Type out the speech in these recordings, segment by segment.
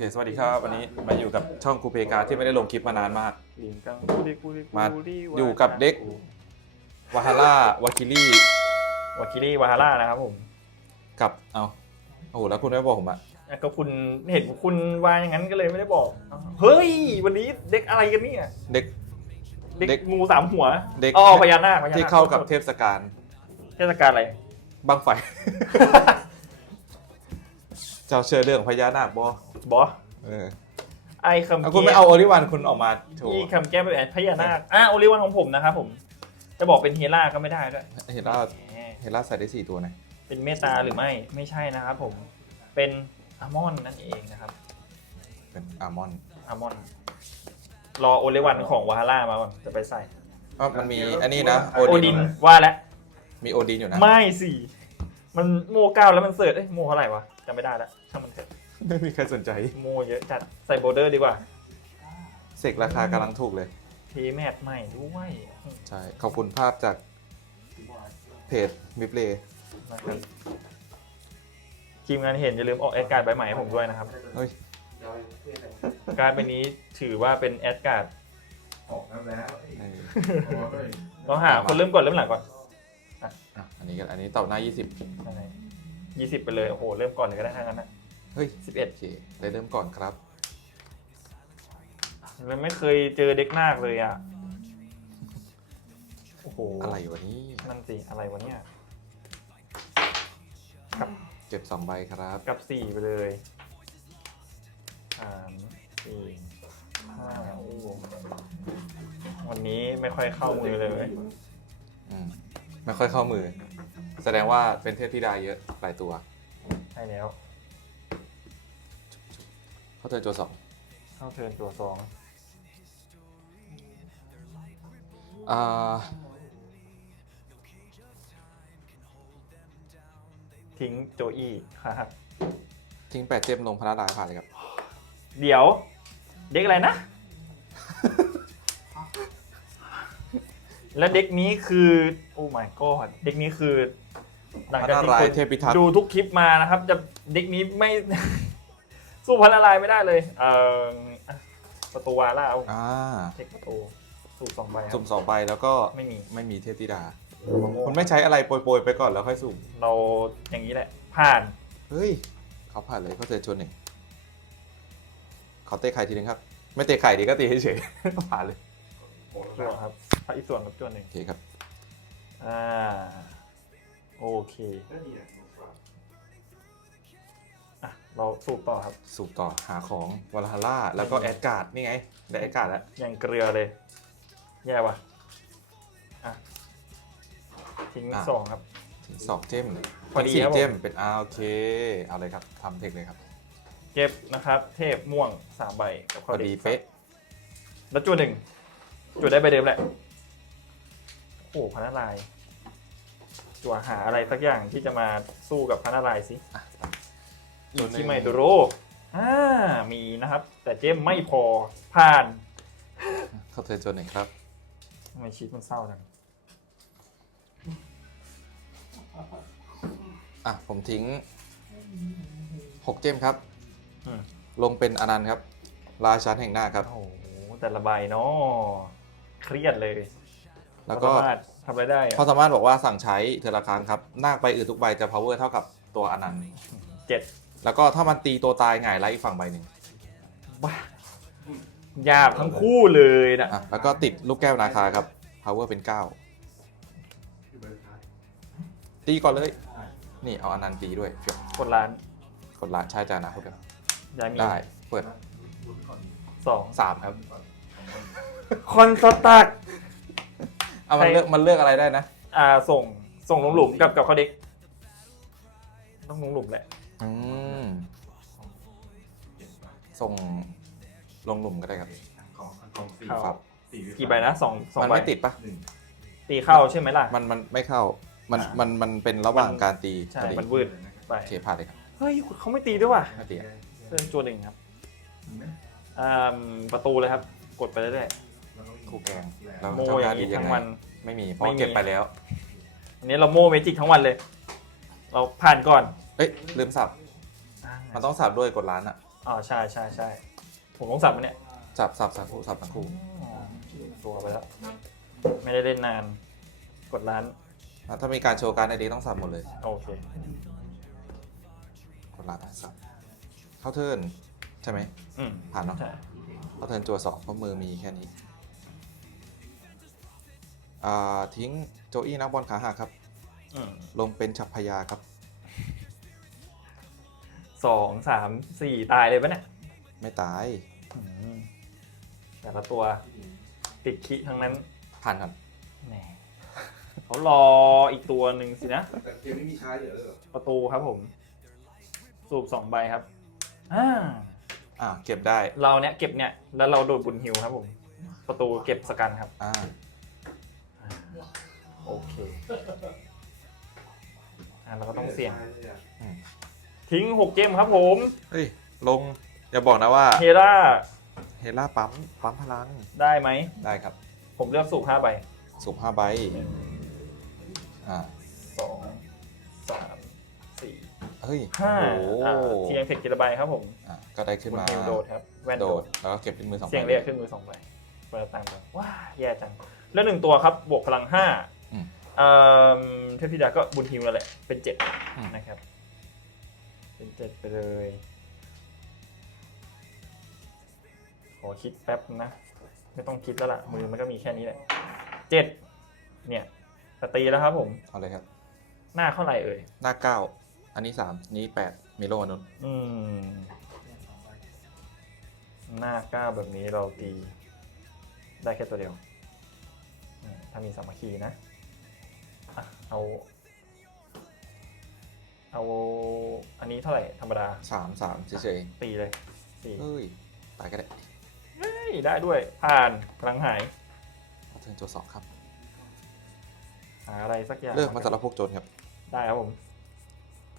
เคสวัสดีครับวันนี้มาอยู่กับช่องคูเพกาที่ไม่ได้ลงคลิปมานานมาก ลิงกังกูดิกูดิมากูดิอยู่กับเด็ก วาฮาร่าวาคิลี่วาคิรีวาฮาร่านะครับผมกับเอาโอ้โหแล้วคุณไม่บอกผมอะอะก็คุณเห็นคุณวางอย่างนั้นก็เลยไม่ได้บอก เฮ้ย วันนี้เด็กอะไรกันเนี่ยเด็ก เด็กเด็กงูสามหัวเด็ก อ๋อพญานาคพญานาคที่เข้ากับเทพสการเทศกาลอะไร บังไฟ เจ้าเชื่อเรื่องพญานาคบอบอเออไอคำเอาคุณไม่เอาโอลิวันคุณออกมาโถอีคำแก้เป็นพญานาคอะโอลิวันของผมนะครับผม จะบอกเป็นเฮล่าก็ไม่ได้ด้วยเฮล่าแหมเฮล่าใส่ได้สี่ตัวนะเป็นเมตตาหรือไม่ไม่ใช่นะครับผมเป็นอามอนนั่นเองนะครับเป็นอาร์มอนอามอนรอโอเลวันของวาฮาร่ามาก่อนจะไปใส่อ๋อมันมีอันนี้นะโอโอดิดินนว่าแล้ว มีโอดินอยู่นะ ไม่สิ มันโมเก้าแล้วมันเสิร์ชเอ้ยโมเท่าไหร่วะจำไม่ได้แล้ว ช่างมันเถอะไม่มีใครสนใจ โมเยอะจัดใส่โบลเดอร์ดีกว่า เสกราคากำลังถูกเลยเทแมทใหม่ด้วยใช่ ขอบคุณภาพจากเพจมิเพลนะครับทีมงานเห็นอย่าลืมออกแอดการ์ดใบใหม่ให้ผมด้วยนะครับ เฮ้ย การ์ดใบนี้ถือว่าเป็นแอดการ์ดออกแล้วแล้วเออเราหาคนเริ่มก่อนเริ่มหลังก่อนอะอันนี้กันอันนี้ต่อหน้า 20 ยี่สิบไปเลย โอ้โห เริ่มก่อนเลยก็ได้ทั้งนั้นนะ เฮ้ยสิบเอ็ด โอเคได้เริ่มก่อนครับเราไม่เคยเจอเด็กนาคเลยอะ โอ้โหอะไรวะนี่นั่นสิ อะไรวะเนี่ย เก็บสองใบครับ กับสี่ไปเลยสามสี่ห้าโอ้วันนี้ไม่ค่อยเข้ามือเลย อืมไม่ค่อยเข้ามือ แสดงว่าเป็นเทพธิดาเยอะหลายตัว ใช่แล้ว เขาเจอโจสองเข้าเทิร์นตัวสองอ่าทิ้งโจอี้ครับ ทิ้งแปดเจมลงพนักลายผ่านเลยครับ เดี๋ยว เด็กอะไรนะ และเด็กนี้คือ โอ้ my god เด็กนี้คือ หลังพจากนักที่ลายคุณเทพพิทักษ์ดูทุกคลิปมานะครับ จะเด็กนี้ไม่ สู้พันละลายไม่ได้เลย เอ่ออะประตูวาล่าเอาอ่าเช็คประตูสูบสองใบครับสุ่มสองใบแล้วก็ไม่มีไม่มีเทพธิดา คุณไม่ใช้อะไรโปรยๆไปก่อนแล้วค่อยสุ่ม เราอย่างนี้แหละ ผ่านเฮ้ย เขาผ่านเลยเขาเจอชนหนึ่งเขาเตะไข่ทีนึงครับ ไม่เตะไข่ดีก็ตีเฉยๆ ผ่านเลยโอ้โหส่วนครับพระอีกส่วนกับจวนหนึ่งโอเคครับ อ่า โอเค ก็ดีอะดูครับ อะเราสูบต่อครับ สูบต่อหาของวาลาฮาร่าแล้วก็แอดการ์ดนี่ไงได้แอดการ์ดแล้วอย่างเกลือเลย แย่ว่ะอะทิ้งสองครับ ถึงสองเจมพอดีสี่ครับผม เจมเป็นอาโอเคเอาเลยครับทำเทคเลยครับเก็บนะครับ เทพม่วงสามใบกับพข้ออดีดีเป๊ะแล้วจวนหนึ่งจวนได้ใบเดิมแหละ โอ้โหพันนาลายจัวหาอะไรสักอย่างที่จะมาสู้กับพันนาลายสิตัวห นึ่งที่ไมโดโรอ่ามีนะครับ แต่เจมไม่พอผ่านเข้าเทิร์นจนหนึ่งครับทำไมชีตมันเศร้าจังอะผมทิ้งหกเจมครับ อืมลงเป็นอนันต์ครับ ราชันแห่งหน้าครับ โอ้โหแต่ละใบเนาะเครียดเลยแล้วก็สามารถทำอะไรได้อะพอสามารถบอกว่าสั่งใช้เทอละครั้งครับ นาคใบอื่นทุกใบจะ power เท่ากับตัวอนันต์เจ็ด แล้วก็ถ้ามันตีตัวตายหงายไล่อีกฝั่งใบหนึ่งบ้าหยาบทั้งคู่เลยนะอะแล้วก็ติดลูกแก้วนาคาครับ power เป็น9คือเบอร์ท้ายตีก่อนเลย นี่เอาอนันต์ตีด้วยเฟี้ยวกดล้านกดล้านใช่จานะครัย้ายมีได้เปิดสอง3ครับคอนสตัก เอามันใช่ เลือกมันเลือกอะไรได้นะอ่าส่งส่งลงหลุมกับกับเขาเด็ก ต้องลงหลุมแหละอืม ส่งลงหลุมก็ได้ครับ ของของสี่เข้า ครับ สี่กี่ใบนะสองสองมันใบไม่ติดปะหนึ่งตีเข้าใช่ไหมล่ะ มันมันไม่เข้า มันอ่ามัมันมันเป็นระหว่างการตีใช่ พอดีมันวืด ไปโอเคผ่านเลยครับ เฮ้ยเขาไม่ตีด้วยว่ะไม่ตีอะเริ่มจวนหนึ่งครับอ่าประตูเลยครับ กดไปเรื่อย คู่แกง เราๆโมทำอย่างานดีนี้ยังทั้งไงวัน ไม่มีเพราะไม่มีเก็บไปแล้วอันนี้เราโมเมจิกทั้งวันเลย เราผ่านก่อนเอ้ยลืมสับ มันต้องสับด้วยกดล้านอะ ออ๋อใช่ใช่ใช่ผมต้องสับมันเนี่ยสับสับสับคู่สับทั้งคู่อ๋อตัวไปแล้ว ไม่ได้เล่นนาน กดร้านอะถ้ามีการโชว์การดในเด็กต้องสับหมดเลย โอเค กดลาดสับ เข้าเทิร์นใช่ไหมอืมผ่านเนาะใช่เข้าเทิร์นจัวสองเพราะมือมีแค่นี้อ่าทิ้งโจอี้นักบอลขาหักครับอืมลงเป็นฉับพยาครับ สองสามสี่ตายเลยปะเนี่ยไม่ตาย อืมแต่ละตัวติดคิทั้งนั้นผ่านก่อนแหมเขารออีกตัวหนึ่งสินะ แต่เกมไม่มีช้าเดี๋ยวเลยเหรอประตูครับผม สูบสองใบครับอ่าอ่าเก็บได้ เราเนี้ยเก็บเนี่ย แล้วเราโดดบุญฮิวครับผม ประตูเก็บสกันครับ อ่าโอเคอ่าเราก็ต้องเสี่ยงช้าเลยอะ ทิ้งหกเกมครับผมเฮ้ย ลง อย่าบอกนะว่า เฮราเฮล่าปั๊ม ปั๊มพลัง ได้ไหม ได้ครับ ผมเลือกสูบห้าใบสูบห้าใบหนึ่งอ่า สองสามสี่เฮ้ยห้าโอ้โหอ่าเทียงเทคกิลใบครับผมอะก็ได้ขึ้นบุญมาฮิวโดดครับแว่นโดโดด ดแล้วก็เก็บเป็นมือสองเสียงใบเรียกขึ้นมือสองใบเปิดตามกันว้าแย่จัง แล้วหนึ่งตัวครับ บวกพลังห้าอืม เอ่อเทพธิดาก็บุญฮิวนั่นแหละ เป็นเจ็ดอืม นะครับ เป็นเจ็ดไปเลย ขอคิดแป๊บนะ ไม่ต้องคิดแล้วล่ะ มือมันก็มีแค่นี้แหละเจ็ดเนี่ยจะตีแล้วครับผม เอาเลยครับ หน้าเท่าไหร่เอ่ย หน้าเก้า อันนี้สามนี้แปดมิโลอันนุนอืม หน้าเก้าแบบนี้เราตี ได้แค่ตัวเดียวอืมถ้ามีสามัคคีนะอะเอา เอาอันนี้เท่าไหร่ธรรมดาสามสามเฉยตีเลยสี่ๆเฮ้ยตายก็ได้เฮ้ยได้ด้วยผ่านพลังหายเอาเทิร์นตัวสองครับ หาอะไรสักอย่างเลือกมาสำหรับพวกโจรครับ ได้ครับผม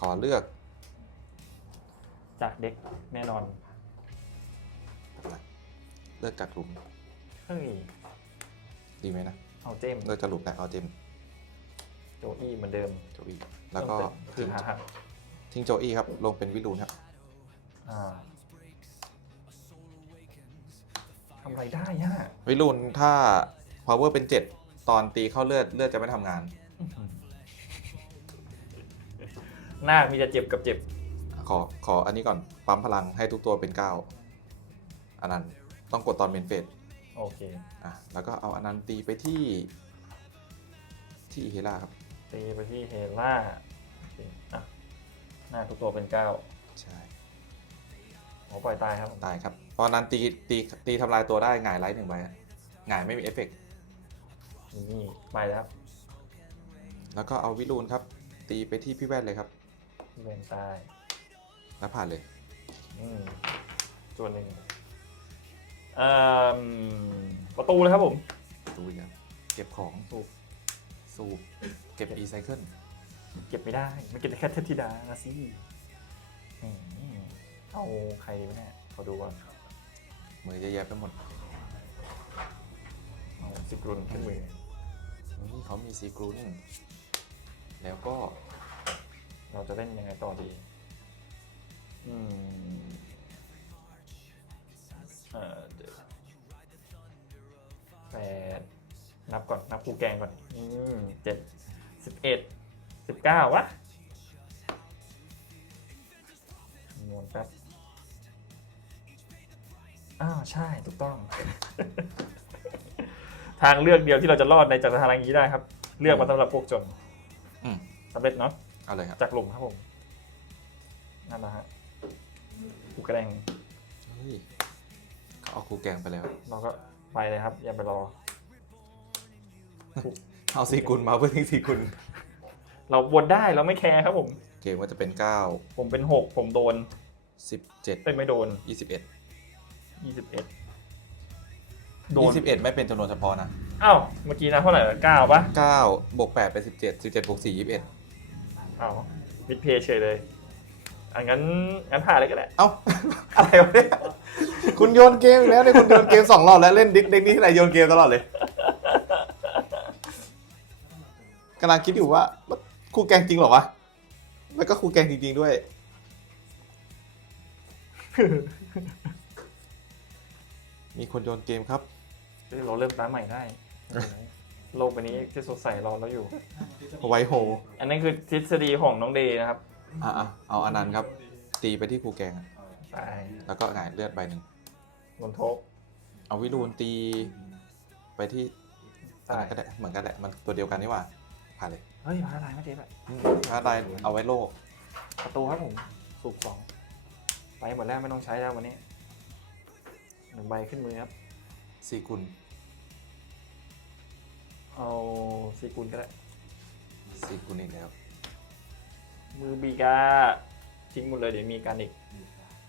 ขอเลือกจากเด็กแน่นอนเลือกจากหลุมเฮ้ยดีไหมนะเอาเจมส์เลือกจากหลุมแต่เอาเจม โจอี้เหมือนเดิมโจอี้แล้วก็คือทิ้งหาหักทิ้งโจอี้ครับลงเป็นวิลูนครับอ่าทำอะไรได้ฮะวิลูนถ้า power เป็น 7 ตอนตีเข้าเลือดเลือดจะไม่ทำงาน หน้ามีแต่เจ็บกับเจ็บขอขออันนี้ก่อนปั๊มพลังให้ทุกตัวเป็น 9 อันนั้นต้องกดตอนเมนเฟสโอเค อะแล้วก็เอาอันนั้นตีไปที่ที่เฮล่าครับ ตีไปที่เฮล่าโอเคอะหน้าทุกตัวเป็นเก้าใช่หัวปล่อยตายครับตายครับตอนนั้นตีตีตีทำลายตัวได้หงายไลท์หนึ่งใบอะหงายไม่มีเอฟเฟกต์นี่ไปแล้วแล้วก็เอาวิลูนครับ ตีไปที่พี่แว่นเลยครับเวนตายแล้วผ่านเลยอืมส่วนหนึ่งเอ่อประตูเลยครับผมดูอีกครับเก็บของสูบ สูบเก็บรีไซเคิลเก็บไม่ได้ มันเก็บได้แค่เทพธิดานะสิอืมเอาใครดีวะเนี่ยขอดูก่อนมือจะแยบไปหมดเอาสิกรุนขึ้นมือนี่เขามีซีกรุนแล้วก็เราจะเล่นยังไงต่อดี อืม นับก่อน นับคูแกงก่อนอืมเจ็ดสิบเอ็ดสิบเก้าวะคำนวณแป๊บอ้าวใช่ถูกต้อง ทางเลือกเดียวที่เราจะรอดในจักรทางนี้ได้ครับ เลือกมาสำหรับพวกจนอืม สำเร็จเนาะเอาเลยครับจากหลุมครับผมนั่นแหละฮะผูกระแดงเฮ้ยเขาเอาครูแกงไปแล้ว เราก็ไปเลยครับ อย่าไปรอ เอาซีกุลมาเพื่อทิ้งซีกุลเราวนได้เราไม่แคร์ครับผม เกมก็จะเป็น9ผมเป็นหกผมโดน17เอ้ยไม่โดน21ยี่สิบเอ็ดโดน21ไม่เป็นจำนวนเฉพาะนะอ้าวเมื่อกี้นะเท่าไหร่เก้าปะ9บวก8เป็น17 17บวก4 21อ้าวมิดเพย์เฉยเลยอันงั้นงั้นผ่านเลยก็ได้เอ้าอะไรวะเนี่ยคุณโยนเกมอีกแล้วเนี่ยคุณโยนเกมสองรอบแล้วเล่นดิ๊กเด็กนี่ที่ไหนโยนเกมตลอดเลย กำลังคิดอยู่ว่าครูแกงจริงเหรอวะ แล้วก็ครูแกงจริง ๆด้วย มีคนโยนเกมครับเฮ้ยเราเริ่มตามใหม่ได้ไม่เป็นไรโลกใบนี้ที่สดใสรอเราอยู่ ไวโฮ อันนั้นคือทฤษฎีของน้องเดย์นะครับ อะอะเอาอนันต์ครับ ตีไปที่ภูแกงอะตายแล้วก็หงายเลือดใบหนึ่ง บนโทกเอาวิรูนตี ไปที่อันตายนั้นก็ได้เหมือนกันแหละ มันตัวเดียวกันนี่หว่า ผ่านเลยเฮ้ยพาลายไม่เจ๊แบบอืมถ้าได้เอาไว้โล่ประตูครับผมสูบสองไปหมดแล้วไม่ต้องใช้แล้ววันนี้หนึ่งใบขึ้นมือครับซีกุลเอาซีกุลก็ได้ซีกุลอีกแล้ว มือบีกาทิ้งหมดเลยเดี๋ยวมีการอีก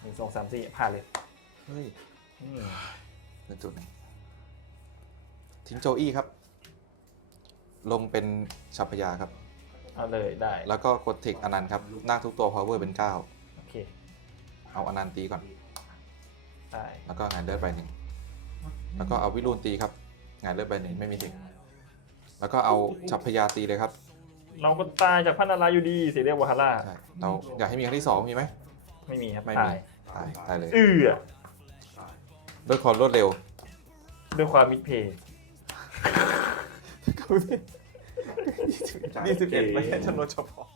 หนึ่งสองสามสี่ผ่านเลยเฮ้ยอืมหนึ่งจุดหนึ่งทิ้งโจอี้ครับ ลงเป็นชัพพยาครับ เอาเลยได้แล้วก็กดเทคอนันต์ครับหน้าทุกตัว power เป็นโอเค9เอาอนันต์ตีก่อน ได้แล้วก็หงายเลือดใบหนึ่งแล้วก็เอาวิรูนตีครับหงายเลือดใบหนึ่งไม่มีเทคแล้วก็เอาชัพพยาตีเลยครับเราก็ตายจากพันนารายณ์อยู่ดีเสียเรียกวาฮาร่าใช่เราอยากให้มีครั้งที่สองมีไหมไม่มีครับไม่ตามียตายตายเลยเอื้อด้วยความรวดเร็วด้วยความมิดเพย์ ยี่สิบเอ็ดไม่ใช่จำนวนเฉพาะ